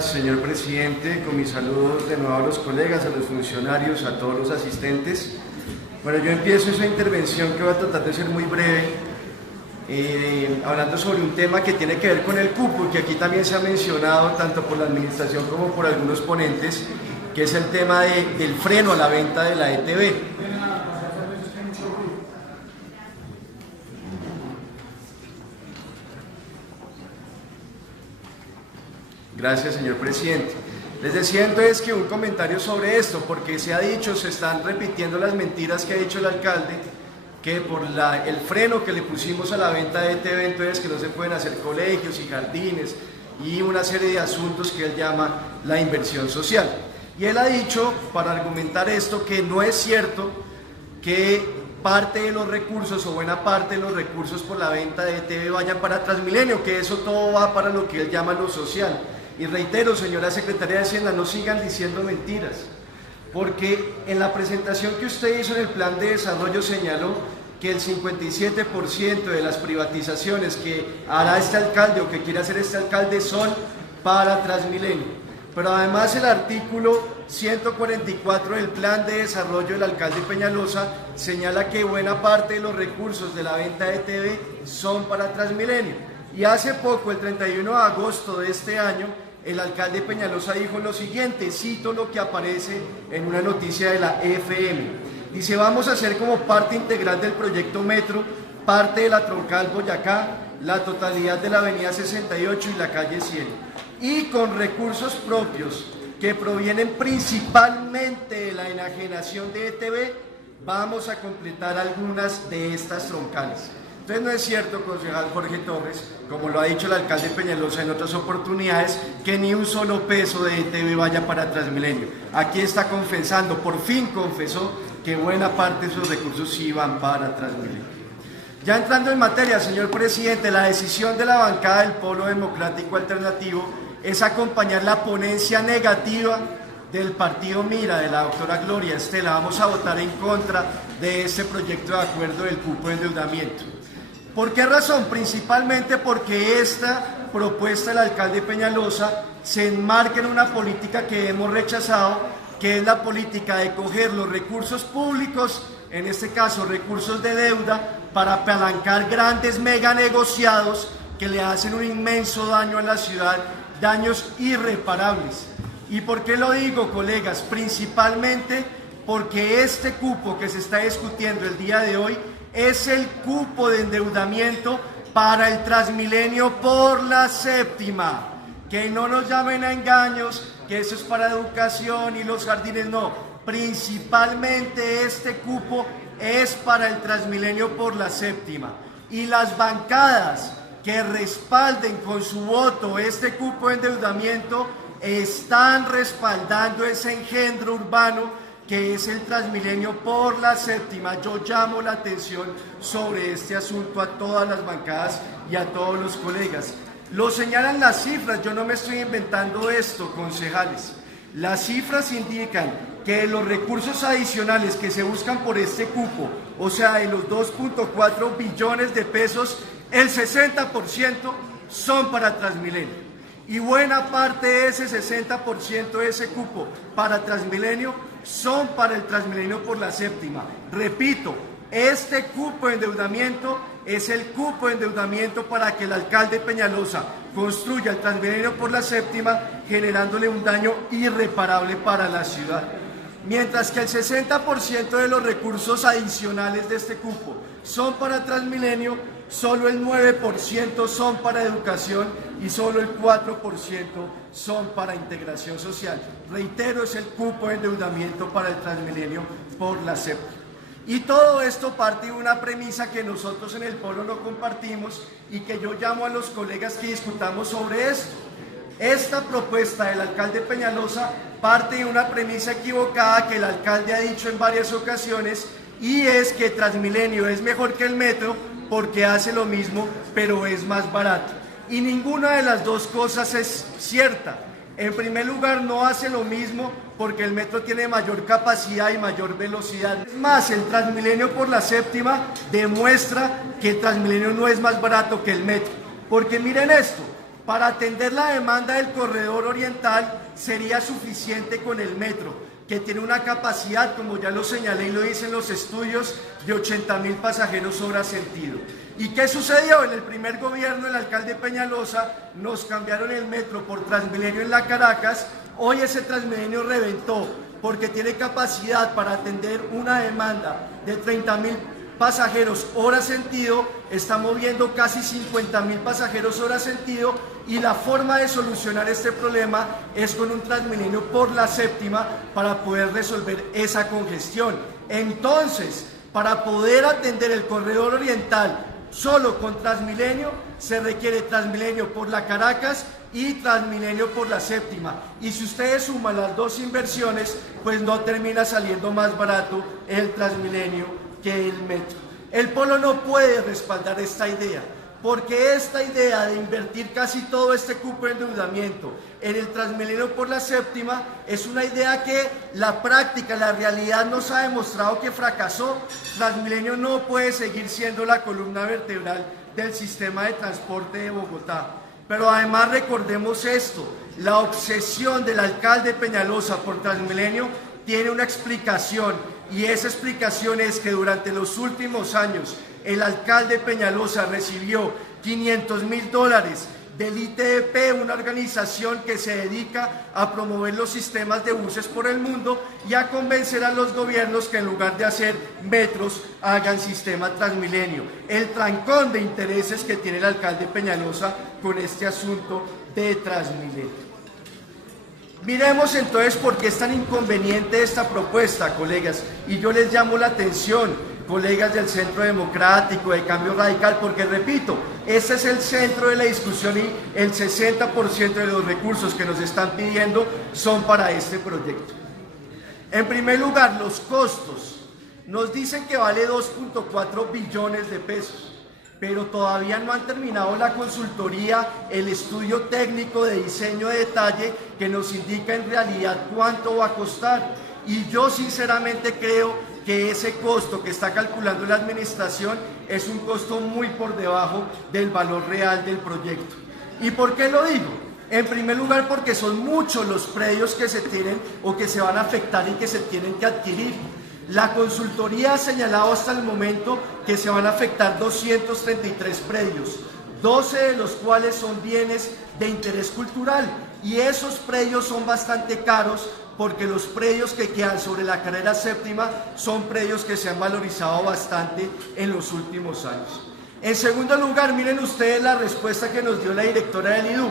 Señor presidente, con mis saludos de nuevo a los colegas, a los funcionarios, a todos los asistentes. Bueno, yo empiezo esa intervención que voy a tratar de ser muy breve, hablando sobre un tema que tiene que ver con el cupo, que aquí también se ha mencionado tanto por la administración como por algunos ponentes, que es el tema del freno a la venta de la ETV. Gracias, señor presidente. Les decía entonces que un comentario sobre esto, porque se ha dicho, se están repitiendo las mentiras que ha dicho el alcalde, que por el freno que le pusimos a la venta de ETV, entonces que no se pueden hacer colegios y jardines y una serie de asuntos que él llama la inversión social. Y él ha dicho, para argumentar esto, que no es cierto que parte de los recursos o buena parte de los recursos por la venta de ETV vayan para Transmilenio, que eso todo va para lo que él llama lo social. Y reitero, señora secretaria de Hacienda, no sigan diciendo mentiras, porque en la presentación que usted hizo en el plan de desarrollo señaló que el 57% de las privatizaciones que hará este alcalde o que quiere hacer este alcalde son para Transmilenio. Pero además el artículo 144 del plan de desarrollo del alcalde Peñalosa señala que buena parte de los recursos de la venta de TV son para Transmilenio. Y hace poco, el 31 de agosto de este año, el alcalde Peñalosa dijo lo siguiente, cito lo que aparece en una noticia de la FM. Dice, vamos a hacer como parte integral del proyecto Metro, parte de la troncal Boyacá, la totalidad de la avenida 68 y la calle 100. Y con recursos propios que provienen principalmente de la enajenación de ETV, vamos a completar algunas de estas troncales. Entonces no es cierto, concejal Jorge Torres, como lo ha dicho el alcalde Peñalosa en otras oportunidades, que ni un solo peso de ETV vaya para Transmilenio. Aquí está confesando, por fin confesó, que buena parte de esos recursos sí van para Transmilenio. Ya entrando en materia, señor presidente, la decisión de la bancada del Polo Democrático Alternativo es acompañar la ponencia negativa del partido Mira, de la doctora Gloria Estela. Vamos a votar en contra de este proyecto de acuerdo del cupo de endeudamiento. ¿Por qué razón? Principalmente porque esta propuesta del alcalde Peñalosa se enmarca en una política que hemos rechazado, que es la política de coger los recursos públicos, en este caso recursos de deuda, para apalancar grandes mega negociados que le hacen un inmenso daño a la ciudad, daños irreparables. ¿Y por qué lo digo, colegas? Principalmente porque este cupo que se está discutiendo el día de hoy es el cupo de endeudamiento para el Transmilenio por la séptima. Que no nos llamen a engaños, que eso es para educación y los jardines, no. Principalmente este cupo es para el Transmilenio por la séptima. Y las bancadas que respalden con su voto este cupo de endeudamiento están respaldando ese engendro urbano que es el Transmilenio por la séptima. Yo llamo la atención sobre este asunto a todas las bancadas y a todos los colegas. Lo señalan las cifras, yo no me estoy inventando esto, concejales. Las cifras indican que los recursos adicionales que se buscan por este cupo, o sea, de los 2.4 billones de pesos, el 60% son para Transmilenio. Y buena parte de ese 60% de ese cupo para Transmilenio son para el Transmilenio por la séptima. Repito, este cupo de endeudamiento es el cupo de endeudamiento para que el alcalde Peñalosa construya el Transmilenio por la séptima, generándole un daño irreparable para la ciudad. Mientras que el 60% de los recursos adicionales de este cupo son para Transmilenio, solo el 9% son para educación y solo el 4% son para integración social. Reitero, es el cupo de endeudamiento para el Transmilenio por la séptima. Y todo esto parte de una premisa que nosotros en el Polo no compartimos y que yo llamo a los colegas que discutamos sobre esto. Esta propuesta del alcalde Peñalosa parte de una premisa equivocada que el alcalde ha dicho en varias ocasiones, y es que Transmilenio es mejor que el metro porque hace lo mismo, pero es más barato. Y ninguna de las dos cosas es cierta. En primer lugar, no hace lo mismo porque el metro tiene mayor capacidad y mayor velocidad. Es más, el Transmilenio por la séptima demuestra que el Transmilenio no es más barato que el metro. Porque miren esto, Para atender la demanda del corredor oriental sería suficiente con el metro, que tiene una capacidad, como ya lo señalé y lo dicen los estudios, de 80.000 pasajeros hora sentido. ¿Y qué sucedió? En el primer gobierno del alcalde Peñalosa nos cambiaron el metro por Transmilenio en la Caracas. Hoy ese Transmilenio reventó porque tiene capacidad para atender una demanda de 30.000 pasajeros hora sentido, está moviendo casi 50.000 pasajeros hora sentido, y la forma de solucionar este problema es con un Transmilenio por la séptima para poder resolver esa congestión. Entonces, para poder atender el corredor oriental solo con Transmilenio, se requiere Transmilenio por la Caracas y Transmilenio por la séptima. Y si ustedes suman las dos inversiones, pues no termina saliendo más barato el Transmilenio que el metro. El Polo no puede respaldar esta idea, porque esta idea de invertir casi todo este cupo de endeudamiento en el Transmilenio por la séptima es una idea que la práctica, la realidad nos ha demostrado que fracasó. Transmilenio no puede seguir siendo la columna vertebral del sistema de transporte de Bogotá. Pero además recordemos esto, la obsesión del alcalde Peñalosa por Transmilenio tiene una explicación, y esa explicación es que durante los últimos años el alcalde Peñalosa recibió $500.000 del ITDP, una organización que se dedica a promover los sistemas de buses por el mundo y a convencer a los gobiernos que en lugar de hacer metros hagan sistema Transmilenio. El trancón de intereses que tiene el alcalde Peñalosa con este asunto de Transmilenio. Miremos entonces por qué es tan inconveniente esta propuesta, colegas, y yo les llamo la atención, colegas del Centro Democrático, de Cambio Radical, porque repito, ese es el centro de la discusión y el 60% de los recursos que nos están pidiendo son para este proyecto. En primer lugar, los costos. Nos dicen que vale 2.4 billones de pesos. Pero todavía no han terminado la consultoría, el estudio técnico de diseño de detalle que nos indica en realidad cuánto va a costar. Y yo sinceramente creo que ese costo que está calculando la administración es un costo muy por debajo del valor real del proyecto. ¿Y por qué lo digo? En primer lugar, porque son muchos los predios que se tienen o que se van a afectar y que se tienen que adquirir. La consultoría ha señalado hasta el momento que se van a afectar 233 predios, 12 de los cuales son bienes de interés cultural, y esos predios son bastante caros porque los predios que quedan sobre la carrera séptima son predios que se han valorizado bastante en los últimos años. En segundo lugar, miren ustedes la respuesta que nos dio la directora del IDU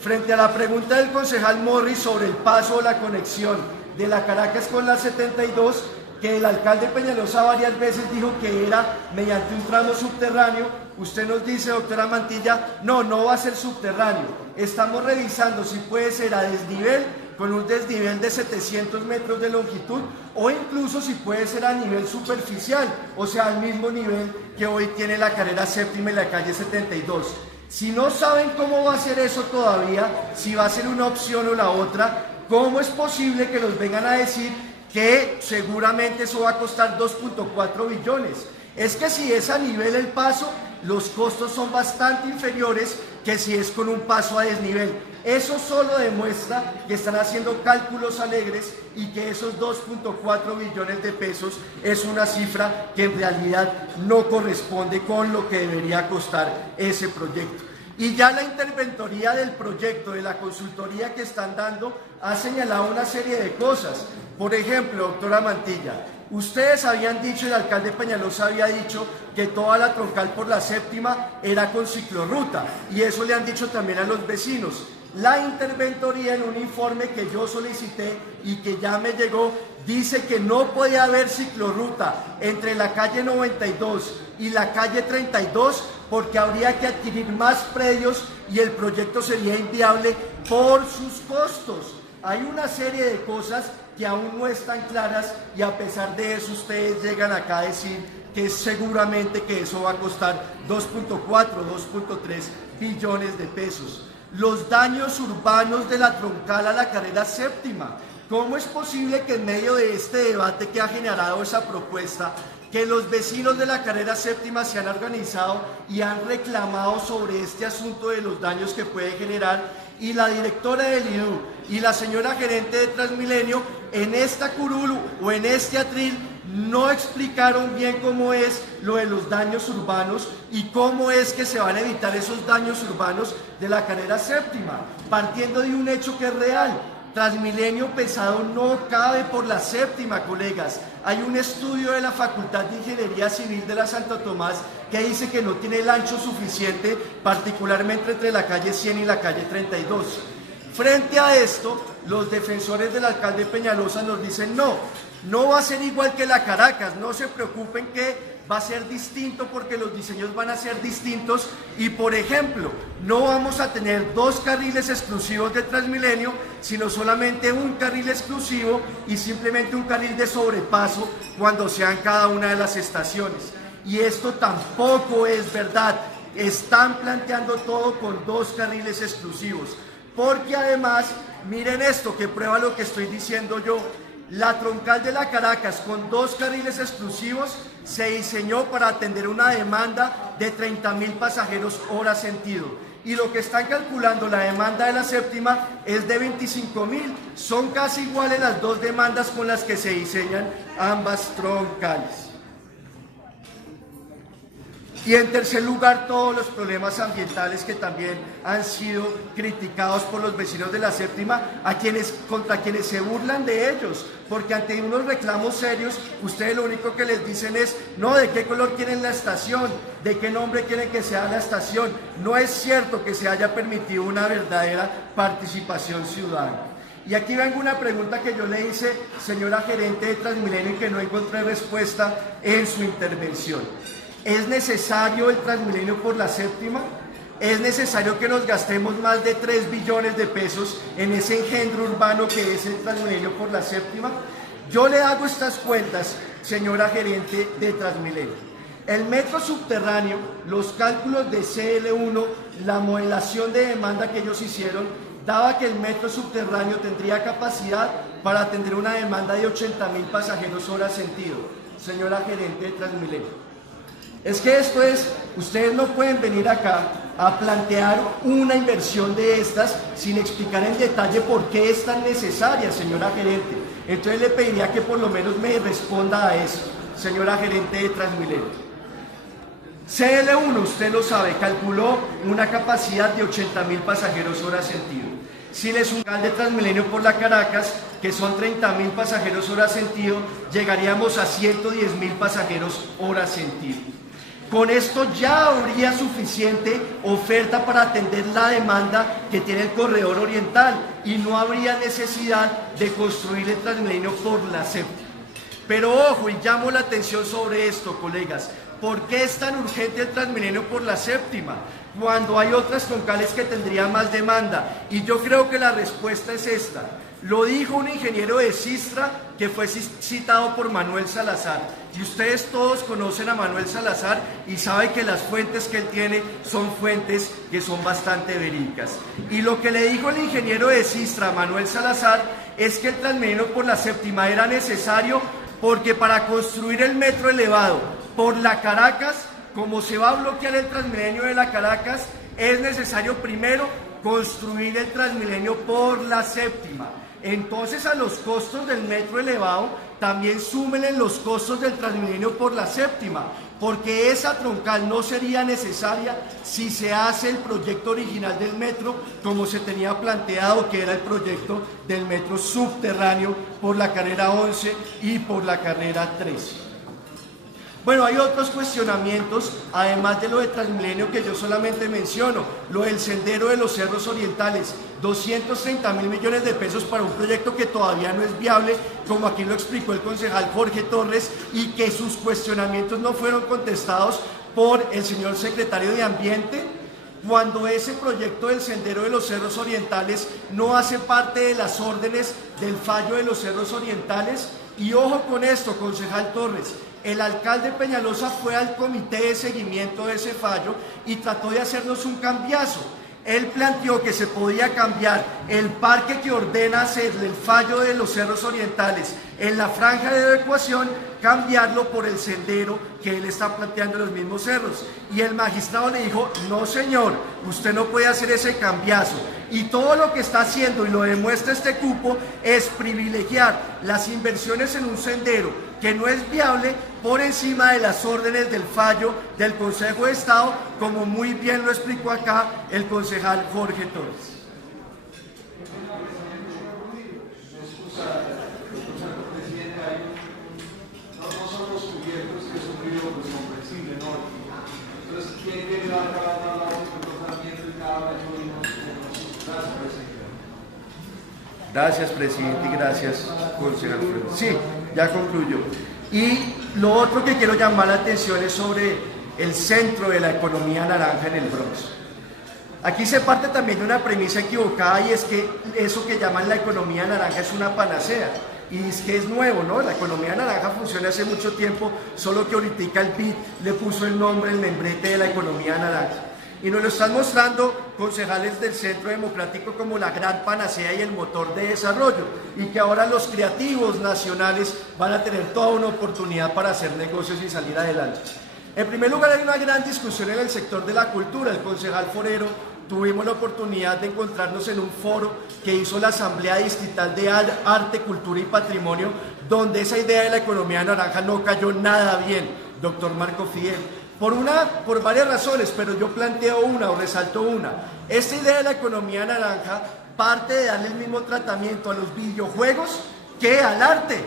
frente a la pregunta del concejal Morris sobre el paso o la conexión de la Caracas con la 72, que el alcalde Peñalosa varias veces dijo que era mediante un tramo subterráneo. Usted nos dice, doctora Mantilla, no va a ser subterráneo. Estamos revisando si puede ser a desnivel, con un desnivel de 700 metros de longitud, o incluso si puede ser a nivel superficial, o sea, al mismo nivel que hoy tiene la carrera séptima y la calle 72. Si no saben cómo va a ser eso todavía, si va a ser una opción o la otra, ¿cómo es posible que nos vengan a decir que seguramente eso va a costar 2.4 billones? Es que si es a nivel el paso, los costos son bastante inferiores que si es con un paso a desnivel. Eso solo demuestra que están haciendo cálculos alegres y que esos 2.4 billones de pesos es una cifra que en realidad no corresponde con lo que debería costar ese proyecto. Y ya la interventoría del proyecto, de la consultoría que están dando, ha señalado una serie de cosas. Por ejemplo, doctora Mantilla, ustedes habían dicho, el alcalde Peñalosa había dicho que toda la troncal por la séptima era con ciclorruta, y eso le han dicho también a los vecinos. La interventoría, en un informe que yo solicité y que ya me llegó, dice que no puede haber ciclorruta entre la calle 92 y la calle 32 porque habría que adquirir más predios y el proyecto sería inviable por sus costos. Hay una serie de cosas que aún no están claras, y a pesar de eso ustedes llegan acá a decir que seguramente que eso va a costar 2.4, 2.3 billones de pesos. Los daños urbanos de la troncal a la carrera séptima. ¿Cómo es posible que en medio de este debate que ha generado esa propuesta que los vecinos de la carrera séptima se han organizado y han reclamado sobre este asunto de los daños que puede generar, y la directora del IDU y la señora gerente de Transmilenio en esta curul o en este atril no explicaron bien cómo es lo de los daños urbanos y cómo es que se van a evitar esos daños urbanos de la carrera séptima, partiendo de un hecho que es real. Transmilenio pesado no cabe por la séptima, colegas. Hay un estudio de la Facultad de Ingeniería Civil de la Santo Tomás que dice que no tiene el ancho suficiente, particularmente entre la calle 100 y la calle 32. Frente a esto, los defensores del alcalde Peñalosa nos dicen no va a ser igual que la Caracas, no se preocupen que va a ser distinto porque los diseños van a ser distintos y, por ejemplo, no vamos a tener 2 carriles exclusivos de Transmilenio, sino solamente un carril exclusivo y simplemente un carril de sobrepaso cuando sean cada una de las estaciones. Y esto tampoco es verdad, están planteando todo con 2 carriles exclusivos, porque además, miren esto que prueba lo que estoy diciendo yo. La troncal de la Caracas con 2 carriles exclusivos se diseñó para atender una demanda de 30.000 pasajeros hora sentido. Y lo que están calculando la demanda de la séptima es de 25.000. Son casi iguales las 2 demandas con las que se diseñan ambas troncales. Y en tercer lugar, todos los problemas ambientales que también han sido criticados por los vecinos de la séptima, contra quienes se burlan de ellos, porque ante unos reclamos serios, ustedes lo único que les dicen es, no, ¿de qué color quieren la estación? ¿De qué nombre quieren que sea la estación? No es cierto que se haya permitido una verdadera participación ciudadana. Y aquí vengo una pregunta que yo le hice, señora gerente de Transmilenio, y que no encontré respuesta en su intervención. ¿Es necesario el Transmilenio por la séptima? ¿Es necesario que nos gastemos más de 3 billones de pesos en ese engendro urbano que es el Transmilenio por la séptima? Yo le hago estas cuentas, señora gerente de Transmilenio. El metro subterráneo, los cálculos de CL1, la modelación de demanda que ellos hicieron, daba que el metro subterráneo tendría capacidad para atender una demanda de 80.000 pasajeros hora sentido. Señora gerente de Transmilenio, es que esto es, ustedes no pueden venir acá a plantear una inversión de estas sin explicar en detalle por qué es tan necesaria, señora gerente. Entonces le pediría que por lo menos me responda a eso, señora gerente de Transmilenio. CL1, usted lo sabe, calculó una capacidad de 80.000 pasajeros hora sentido. Si les un de Transmilenio por la Caracas, que son 30.000 pasajeros hora sentido, llegaríamos a 110.000 pasajeros hora sentido. Con esto ya habría suficiente oferta para atender la demanda que tiene el corredor oriental y no habría necesidad de construir el Transmilenio por la séptima. Pero ojo, y llamo la atención sobre esto, colegas, ¿por qué es tan urgente el Transmilenio por la séptima cuando hay otras troncales que tendrían más demanda? Y yo creo que la respuesta es esta. Lo dijo un ingeniero de Sistra que fue citado por Manuel Salazar. Y ustedes todos conocen a Manuel Salazar y saben que las fuentes que él tiene son fuentes que son bastante verídicas. Y lo que le dijo el ingeniero de Sistra, Manuel Salazar, es que el Transmilenio por la séptima era necesario porque para construir el metro elevado por la Caracas, como se va a bloquear el Transmilenio de la Caracas, es necesario primero construir el Transmilenio por la séptima. Entonces a los costos del metro elevado también súmenle los costos del Transmilenio por la séptima, porque esa troncal no sería necesaria si se hace el proyecto original del metro como se tenía planteado, que era el proyecto del metro subterráneo por la carrera 11 y por la carrera 13. Bueno, hay otros cuestionamientos, además de lo de Transmilenio que yo solamente menciono, lo del sendero de los cerros orientales, 230.000 millones de pesos para un proyecto que todavía no es viable, como aquí lo explicó el concejal Jorge Torres, y que sus cuestionamientos no fueron contestados por el señor secretario de Ambiente, cuando ese proyecto del sendero de los cerros orientales no hace parte de las órdenes del fallo de los cerros orientales. Y ojo con esto, concejal Torres, el alcalde Peñalosa fue al comité de seguimiento de ese fallo y trató de hacernos un cambiazo. Él planteó que se podía cambiar el parque que ordena hacer el fallo de los cerros orientales en la franja de adecuación cambiarlo por el sendero que él está planteando en los mismos cerros. Y el magistrado le dijo, no señor, usted no puede hacer ese cambiazo. Y todo lo que está haciendo, y lo demuestra este cupo, es privilegiar las inversiones en un sendero que no es viable por encima de las órdenes del fallo del Consejo de Estado, como muy bien lo explicó acá el concejal Jorge Torres. Gracias, presidente, y gracias, concejal. Sí, ya concluyó. Y lo otro que quiero llamar la atención es sobre el centro de la economía naranja en el Bronx. Aquí se parte también de una premisa equivocada, y es que eso que llaman la economía naranja es una panacea. Y es que es nuevo, ¿no? La economía naranja funciona hace mucho tiempo, solo que ahorita el BID le puso el nombre, el membrete de la economía naranja. Y nos lo están mostrando concejales del Centro Democrático como la gran panacea y el motor de desarrollo, y que ahora los creativos nacionales van a tener toda una oportunidad para hacer negocios y salir adelante. En primer lugar, hay una gran discusión en el sector de la cultura. El concejal Forero, tuvimos la oportunidad de encontrarnos en un foro que hizo la Asamblea Distrital de Arte, Cultura y Patrimonio, donde esa idea de la economía naranja no cayó nada bien, doctor Marco Fidel. Por varias razones, pero yo planteo una o resalto una. Esta idea de la economía naranja parte de darle el mismo tratamiento a los videojuegos que al arte,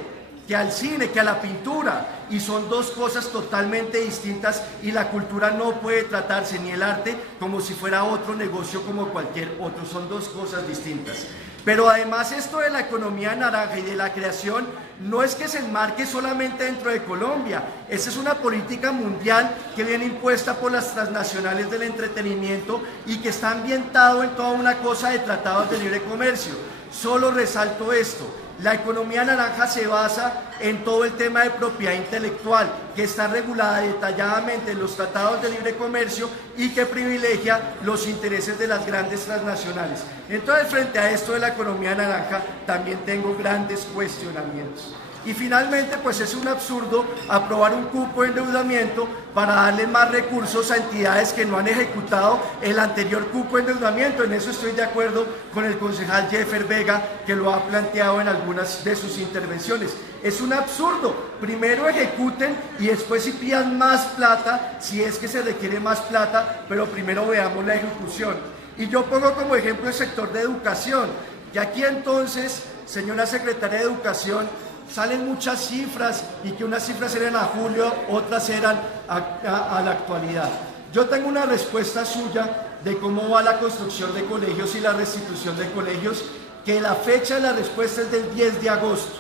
que al cine, que a la pintura, y son dos cosas totalmente distintas, y la cultura no puede tratarse, ni el arte, como si fuera otro negocio como cualquier otro, son dos cosas distintas. Pero además esto de la economía naranja y de la creación no es que se enmarque solamente dentro de Colombia. Esa es una política mundial que viene impuesta por las transnacionales del entretenimiento y que está ambientado en toda una cosa de tratados de libre comercio. Solo resalto esto: la economía naranja se basa en todo el tema de propiedad intelectual, que está regulada detalladamente en los tratados de libre comercio y que privilegia los intereses de las grandes transnacionales. Entonces, frente a esto de la economía naranja, también tengo grandes cuestionamientos. Y finalmente, pues es un absurdo aprobar un cupo de endeudamiento para darle más recursos a entidades que no han ejecutado el anterior cupo de endeudamiento. En eso estoy de acuerdo con el concejal Jeffer Vega, que lo ha planteado en algunas de sus intervenciones. Es un absurdo. Primero ejecuten y después si pidan más plata, si es que se requiere más plata, pero primero veamos la ejecución. Y yo pongo como ejemplo el sector de educación, que aquí entonces, señora secretaria de Educación, salen muchas cifras, y que unas cifras eran a julio, otras eran a la actualidad. Yo tengo una respuesta suya de cómo va la construcción de colegios y la restitución de colegios, que la fecha de la respuesta es del 10 de agosto,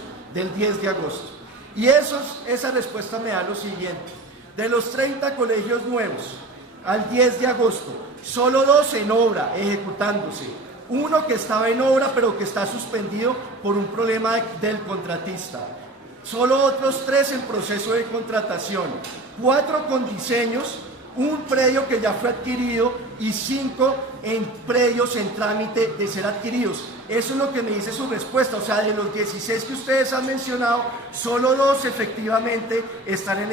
Y esa respuesta me da lo siguiente: de los 30 colegios nuevos al 10 de agosto, solo 2 en obra, ejecutándose. Uno que estaba en obra pero que está suspendido por un problema del contratista. Solo otros 3 en proceso de contratación. 4 con diseños, un predio que ya fue adquirido y 5 en predios en trámite de ser adquiridos. Eso es lo que me dice su respuesta. O sea, de los 16 que ustedes han mencionado, solo 2 efectivamente están en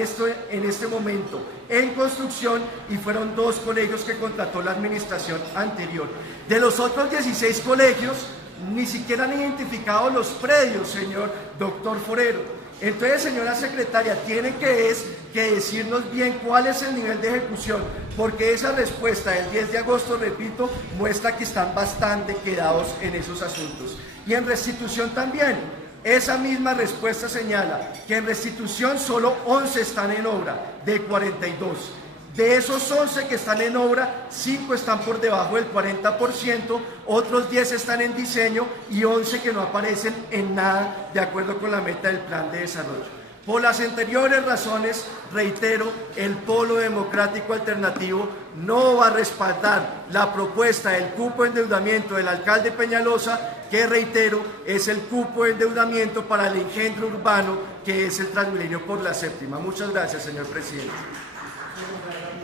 este momento en construcción, y fueron 2 colegios que contrató la administración anterior. De los otros 16 colegios, ni siquiera han identificado los predios, señor doctor Forero. Entonces, señora secretaria, tiene que decirnos bien cuál es el nivel de ejecución, porque esa respuesta del 10 de agosto, repito, muestra que están bastante quedados en esos asuntos. Y en restitución también, esa misma respuesta señala que en restitución solo 11 están en obra, de 42. De esos 11 que están en obra, 5 están por debajo del 40%, otros 10 están en diseño y 11 que no aparecen en nada de acuerdo con la meta del plan de desarrollo. Por las anteriores razones, reitero, el Polo Democrático Alternativo no va a respaldar la propuesta del cupo de endeudamiento del alcalde Peñalosa, que reitero, es el cupo de endeudamiento para el engendro urbano, que es el Transmilenio por la séptima. Muchas gracias, señor presidente.